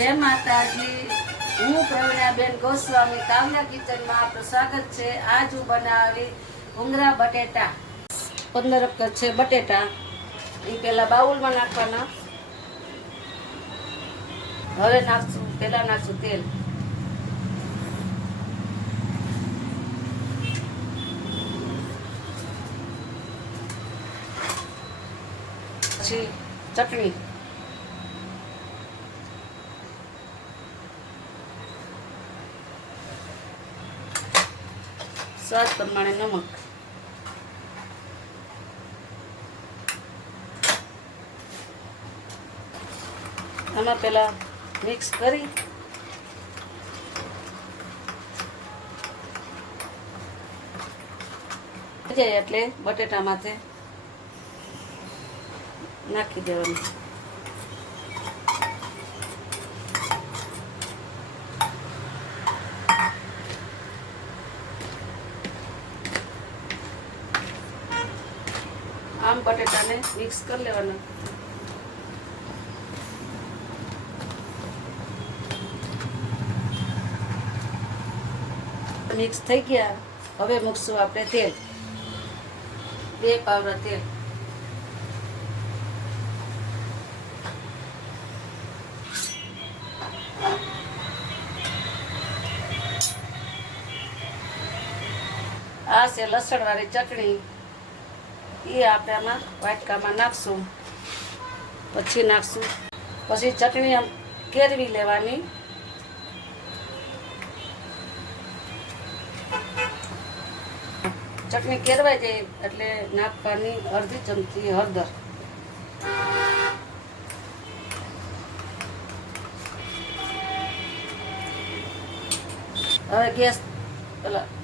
जय माताजी। हूँ प्रवीणाबेन गोस्वामी काव्या किचन में आपनु स्वागत है। आज हूँ बनावी भूंगरा बटेटा। 15 कप है बटेटा। ये पहला बाउल में नाखवाना। हवे नाखशुं पहला नाखशुं तेल। પછી ચટણી, स्वाद प्रमाणे नमक, आमा पहला मिक्स करी जाए એટલે બટેટા માથે નાખી દેવાનું। आम बटेटा ने मिक्स कर लेवाना। मिक्स थई गया। हवे मूकशुं आपणे तेल, 2 पावड़ा तेल। आ से लसण वाली चटणी ये आपणे आमां वाटकामां नाखशुं। पछी नाखशुं पछी चटणी आम केरवी लेवानी। चटणी केरवाई जाए एटले नाखवानी अर्धी चमची हळदर। हवे गैस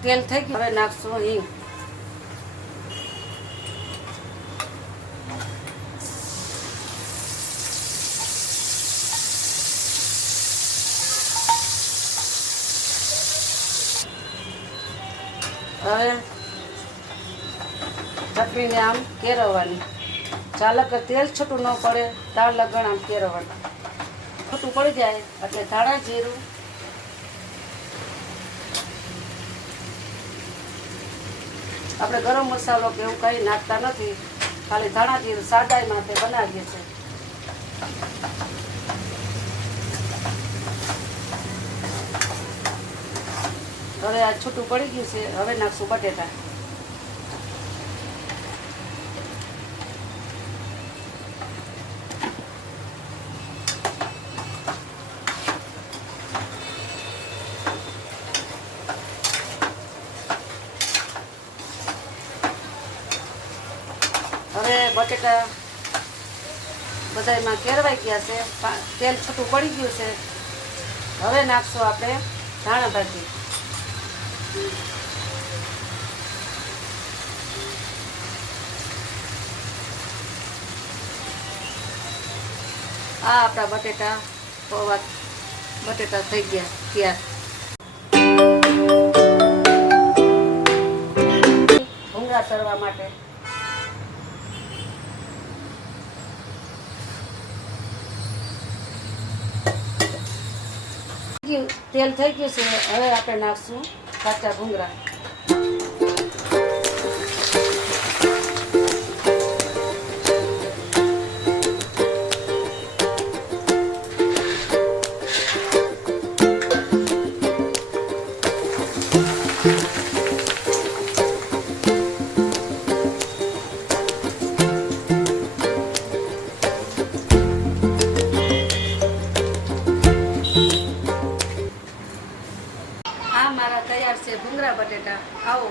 तेल थई गयुं। हवे नाखशुं हींग। हवे चटनी ने आम केरववानी। चालक तेल छूटू न पड़े तार लगन आम केरववाना। छूटू पड़ी जाए एटले धाणा जीरु, આપણે ગરમ મસાલો કે એવું કંઈ નાખતા નથી, ખાલી ધાણા જીરું સાદાઈ માટે બનાવીએ છીએ। હવે આ છૂટું પડી ગયું છે। હવે નાખશું બટેટા। હવે બટેટા બધામાં કેરવાઈ ગયા છે। તેલ છૂટું પડી ગયું છે। હવે નાખશું આપણે ધાણા ભાજી। આ આપણા બટેટા પૌવા બટેટા થઈ ગયા તૈયાર। ભૂંગળા તળવા માટે तेल थई गयुं छे। हवे आपणे नाखशुं काचा भूंगरा। मारा तैयार से भूंगरा बटेटा। आओ।